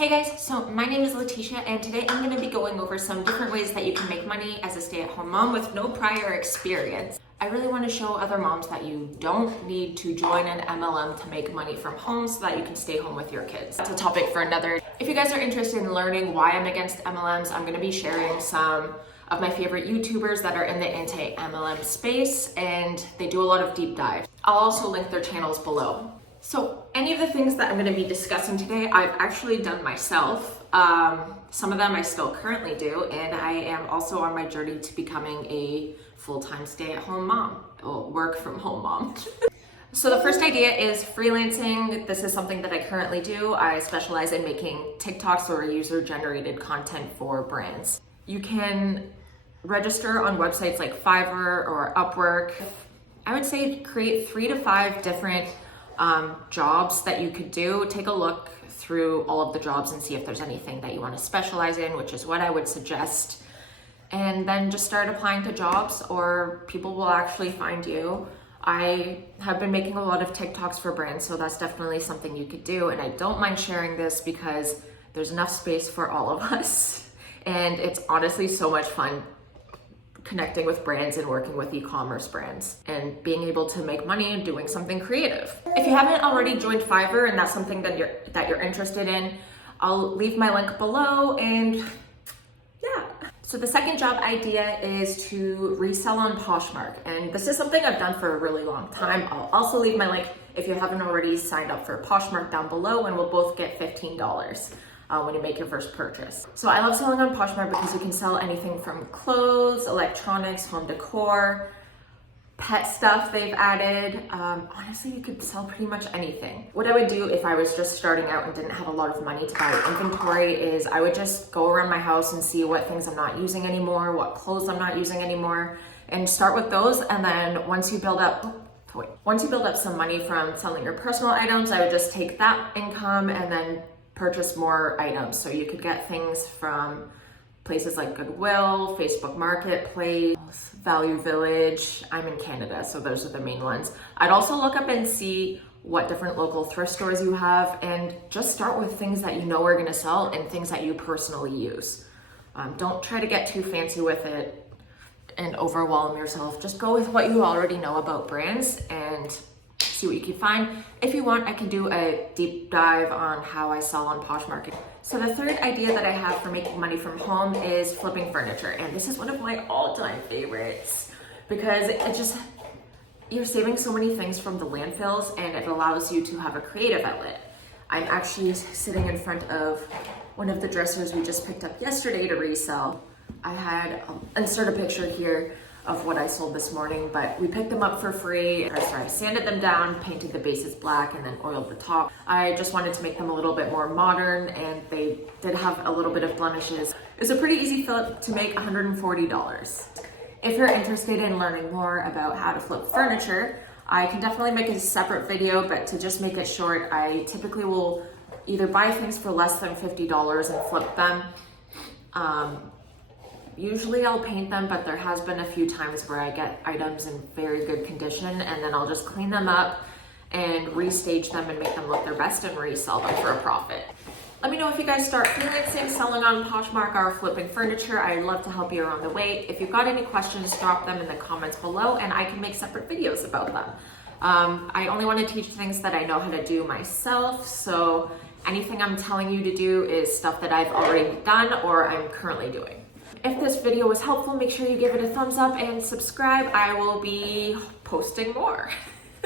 Hey guys, so my name is Letitia and today I'm going to be going over some different ways that you can make money as a stay-at-home mom with no prior experience. I really want to show other moms that you don't need to join an MLM to make money from home so that you can stay home with your kids. That's a topic for another. If you guys are interested in learning why I'm against MLMs, I'm going to be sharing some of my favorite YouTubers that are in the anti-MLM space, and they do a lot of deep dives. I'll also link their channels below. So any of the things that I'm going to be discussing today, I've actually done myself. Some of them I still currently do, and I am also on my journey to becoming a full-time stay-at-home mom, or work-from-home mom. So the first idea is freelancing. This is something that I currently do. I specialize in making TikToks or user-generated content for brands. You can register on websites like FIVERR or Upwork. I would say create 3 to 5 different jobs that you could do. Take a look through all of the jobs and see if there's anything that you want to specialize in, which is what I would suggest. And then just start applying to jobs, or people will actually find you. I have been making a lot of TikToks for brands, so that's definitely something you could do. And I don't mind sharing this because there's enough space for all of us. And it's honestly so much fun connecting with brands and working with e-commerce brands and being able to make money and doing something creative. If you haven't already joined FIVERR and that's something that you're interested in, I'll leave my link below. And yeah. So the second job idea is to resell on POSHMARK, and this is something I've done for a really long time. I'll also leave my link if you haven't already signed up for POSHMARK down below, and we'll both get $15. When you make your first purchase. So I love selling on POSHMARK because you can sell anything from clothes, electronics, home decor, pet stuff they've added. Honestly, you could sell pretty much anything. What I would do if I was just starting out and didn't have a lot of money to buy inventory is I would just go around my house and see what things I'm not using anymore, what clothes I'm not using anymore, and start with those. And then once you build up some money from selling your personal items, I would just take that income and then purchase more items. So you could get things from places like Goodwill, Facebook Marketplace, Value Village. I'm in Canada, so those are the main ones. I'd also look up and see what different local thrift stores you have, and just start with things that you know are gonna sell and things that you personally use. Don't try to get too fancy with it and overwhelm yourself. Just go with what you already know about brands and see what you can find. If you want, I can do a deep dive on how I sell on POSHMARK. So the third idea that I have for making money from home is flipping furniture. And this is one of my all-time favorites because you're saving so many things from the landfills, and it allows you to have a creative outlet. I'm actually sitting in front of one of the dressers we just picked up yesterday to resell. I had, insert a picture here of what I sold this morning, but we picked them up for free. I sanded them down, painted the bases black, and then oiled the top. I just wanted to make them a little bit more modern, and they did have a little bit of blemishes. It's a pretty easy flip to make $140. If you're interested in learning more about how to flip furniture, I can definitely make a separate video, but to just make it short, I typically will either buy things for less than $50 and flip them. Usually I'll paint them, but there has been a few times where I get items in very good condition, and then I'll just clean them up and restage them and make them look their best and resell them for a profit. Let me know if you guys start freelancing, selling on POSHMARK, or flipping furniture. I'd love to help you around the way. If you've got any questions, drop them in the comments below and I can make separate videos about them. I only want to teach things that I know how to do myself, so anything I'm telling you to do is stuff that I've already done or I'm currently doing. If this video was helpful, make sure you give it a thumbs up and subscribe. I will be posting more.